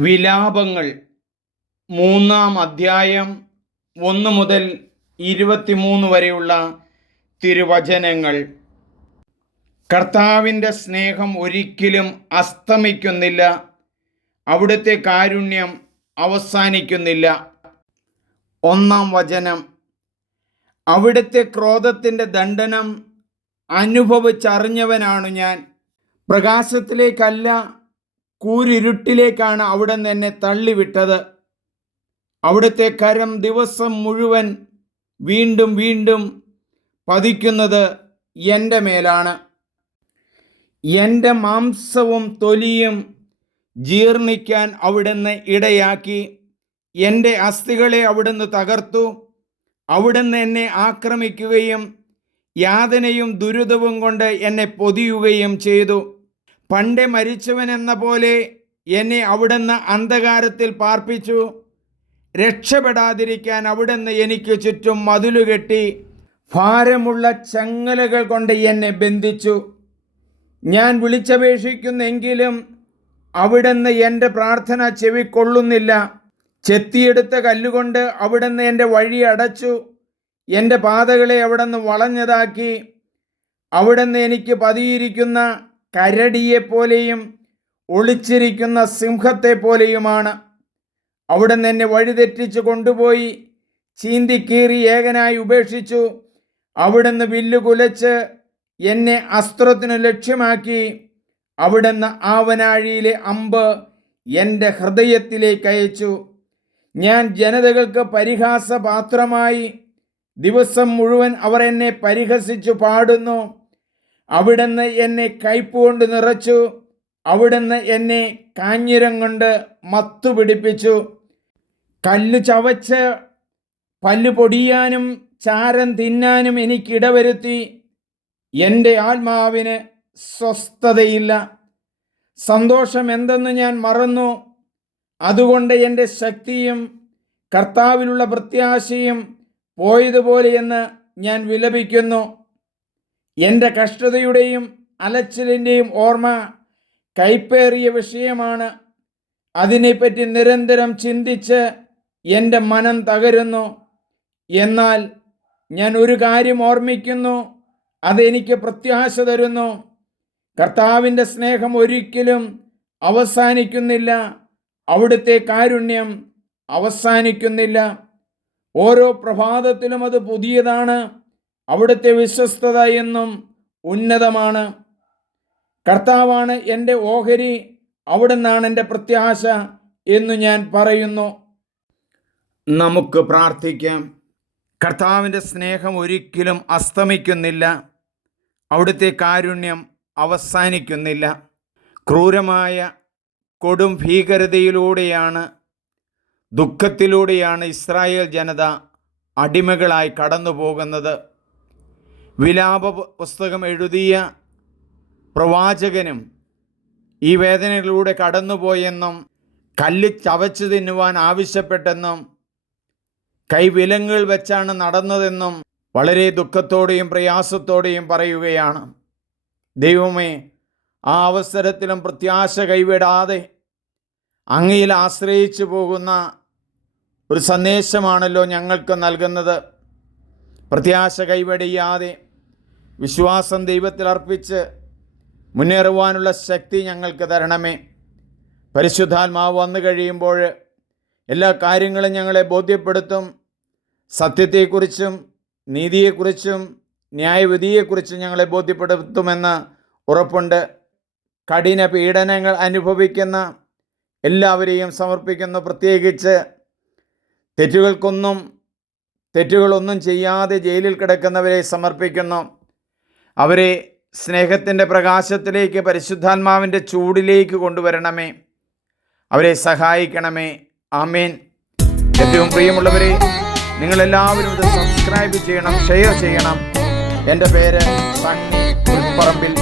വിലാപങ്ങൾ മൂന്നാം അധ്യായം ഒന്ന് മുതൽ ഇരുപത്തിമൂന്ന് വരെയുള്ള തിരുവചനങ്ങൾ. കർത്താവിന്റെ സ്നേഹം ഒരിക്കലും അസ്തമിക്കുന്നില്ല. അവിടുത്തെ കാരുണ്യം അവസാനിക്കുന്നില്ല. ഒന്നാം വചനം. അവിടുത്തെ ക്രോധത്തിന്റെ ദണ്ഡനം അനുഭവിച്ചറിഞ്ഞവനാണ് ഞാൻ. പ്രകാശത്തിലേക്കല്ല കൂരിരുട്ടിലേക്കാണ് അവിടെ നിന്ന് തള്ളിവിട്ടത്. അവിടുത്തെ കരം ദിവസം മുഴുവൻ വീണ്ടും വീണ്ടും പതിക്കുന്നത് എന്റെ മേലാണ്. എന്റെ മാംസവും തൊലിയും ജീർണിക്കാൻ അവിടുന്ന് ഇടയാക്കി. എന്റെ അസ്ഥികളെ അവിടുന്ന് തകർത്തു. അവിടുന്ന് എന്നെ ആക്രമിക്കുകയും യാതനയും ദുരിതവും കൊണ്ട് എന്നെ പൊതിയുകയും ചെയ്തു. പണ്ട് മരിച്ചവൻ എന്ന പോലെ എന്നെ അവിടുന്ന് അന്ധകാരത്തിൽ പാർപ്പിച്ചു. രക്ഷപ്പെടാതിരിക്കാൻ അവിടുന്ന് എനിക്ക് ചുറ്റും മതിലുകെട്ടി ഭാരമുള്ള ചങ്ങലകൾ കൊണ്ട് എന്നെ ബന്ധിച്ചു. ഞാൻ വിളിച്ചപേക്ഷിക്കുന്നെങ്കിലും അവിടുന്ന് എന്റെ പ്രാർത്ഥന ചെവിക്കൊള്ളുന്നില്ല ചെത്തിയെടുത്ത കല്ലുകൊണ്ട് അവിടുന്ന് എന്റെ വഴി അടച്ചു. എന്റെ പാതകളെ അവിടുന്ന് വളഞ്ഞതാക്കി. അവിടുന്ന് എനിക്ക് പതിയിരിക്കുന്ന കരടിയെപ്പോലെയും ഒളിച്ചിരിക്കുന്ന സിംഹത്തെ പോലെയുമാണ് നിന്നെ വഴിതെറ്റിച്ച് കൊണ്ടുപോയി ചീന്തിക്കീറി ഏകനായി ഉപേക്ഷിച്ചു. അവിടുന്ന് വില്ലുകുലച്ച് എന്നെ അസ്ത്രത്തിനു ലക്ഷ്യമാക്കി. അവിടുന്ന് ആവനാഴിയിലെ അമ്പ് എന്റെ ഹൃദയത്തിലേക്ക് അയച്ചു. ഞാൻ ജനതകൾക്ക് പരിഹാസപാത്രമായി ദിവസം മുഴുവൻ അവർ എന്നെ പരിഹസിച്ചു പാടുന്നു. അവിടുന്ന് എന്നെ കയ്പ് കൊണ്ട് നിറച്ചു. അവിടുന്ന് എന്നെ കാഞ്ഞിരം കൊണ്ട് മത്തു പിടിപ്പിച്ചു. കല്ല് ചവച്ച് പല്ല് പൊടിയാനും ചാരം തിന്നാനും എനിക്കിടവരുത്തി എന്റെ ആത്മാവിന് സ്വസ്ഥതയില്ല. സന്തോഷം എന്തെന്ന് ഞാൻ മറന്നു. അതുകൊണ്ട് എന്റെ ശക്തിയും കർത്താവിലുള്ള പ്രത്യാശയും പോയതുപോലെയെന്ന് ഞാൻ വിലപിക്കുന്നു. എന്റെ കഷ്ടതയുടെയും അലച്ചിലിന്റെയും ഓർമ്മ കൈപ്പേറിയ വിഷയമാണ്. അതിനെപ്പറ്റി നിരന്തരം ചിന്തിച്ച് എന്റെ മനം തകരുന്നു. എന്നാൽ ഞാൻ ഒരു കാര്യം ഓർമ്മിക്കുന്നു. അതെനിക്ക് പ്രത്യാശ തരുന്നു. കർത്താവിന്റെ സ്നേഹം ഒരിക്കലും അവസാനിക്കുന്നില്ല. അവിടുത്തെ കാരുണ്യം അവസാനിക്കുന്നില്ല. ഓരോ പ്രഭാതത്തിലും അത് പുതിയതാണ്. അവിടുത്തെ വിശ്വസ്തത എന്നും ഉന്നതമാണ്. കർത്താവാണ് എന്റെ ഓഹരി അവിടുന്നാണ് എന്റെ പ്രത്യാശ എന്ന് ഞാൻ പറയുന്നു. നമുക്ക് പ്രാർത്ഥിക്കാം. കർത്താവിന്റെ സ്നേഹം ഒരിക്കലും അസ്തമിക്കുന്നില്ല. അവിടുത്തെ കാരുണ്യം അവസാനിക്കുന്നില്ല. ക്രൂരമായ കൊടും ഭീകരതയിലൂടെയാണ് ദുഃഖത്തിലൂടെയാണ് ഇസ്രായേൽ ജനത അടിമകളായി കടന്നു പോകുന്നത് വിലാപ പുസ്തകം എഴുതിയ പ്രവാചകനും ഈ വേദനകളിലൂടെ കടന്നുപോയെന്നും കല്ല് ചവച്ചു തിന്നുവാൻ ആവശ്യപ്പെട്ടെന്നും കൈവിലങ്ങുകൾ വെച്ചാണ് നടന്നതെന്നും വളരെ ദുഃഖത്തോടെയും പ്രയാസത്തോടെയും പറയുകയാണ്. ദൈവമേ ആ അവസരത്തിലും പ്രത്യാശ കൈവിടാതെ അങ്ങയിൽ ആശ്രയിച്ചു പോകുന്ന ഒരു സന്ദേശമാണല്ലോ ഞങ്ങൾക്ക് നൽകുന്നത്. പ്രത്യാശ കൈവടിയാതെ വിശ്വാസം ദൈവത്തിൽ അർപ്പിച്ച് മുന്നേറുവാനുള്ള ശക്തി ഞങ്ങൾക്ക് തരണമേ. പരിശുദ്ധാത്മാവ് വന്നു കഴിയുമ്പോൾ എല്ലാ കാര്യങ്ങളും ഞങ്ങളെ ബോധ്യപ്പെടുത്തും. സത്യത്തെക്കുറിച്ചും നീതിയെക്കുറിച്ചും ന്യായവിധിയെക്കുറിച്ചും ഞങ്ങളെ ബോധ്യപ്പെടുത്തുമെന്ന് ഉറപ്പുണ്ട്. കഠിന പീഡനങ്ങൾ അനുഭവിക്കുന്ന എല്ലാവരെയും സമർപ്പിക്കുന്നു. പ്രത്യേകിച്ച് തെറ്റുകൾക്കൊന്നും തെറ്റുകളൊന്നും ചെയ്യാതെ ജയിലിൽ കിടക്കുന്നവരെ സമർപ്പിക്കുന്നു. അവരെ സ്നേഹത്തിന്റെ പ്രകാശത്തിലേക്ക് പരിശുദ്ധാത്മാവിന്റെ ചൂടിലേക്ക് കൊണ്ടുവരണമേ. അവരെ സഹായിക്കണമേ. ആമേൻ. ഏറ്റവും പ്രിയമുള്ളവരെ നിങ്ങളെല്ലാവരും ഇത് സബ്സ്ക്രൈബ് ചെയ്യണം ഷെയർ ചെയ്യണം. എന്റെ പേര് സണ്ണി ഉൾപ്പറമ്പിൽ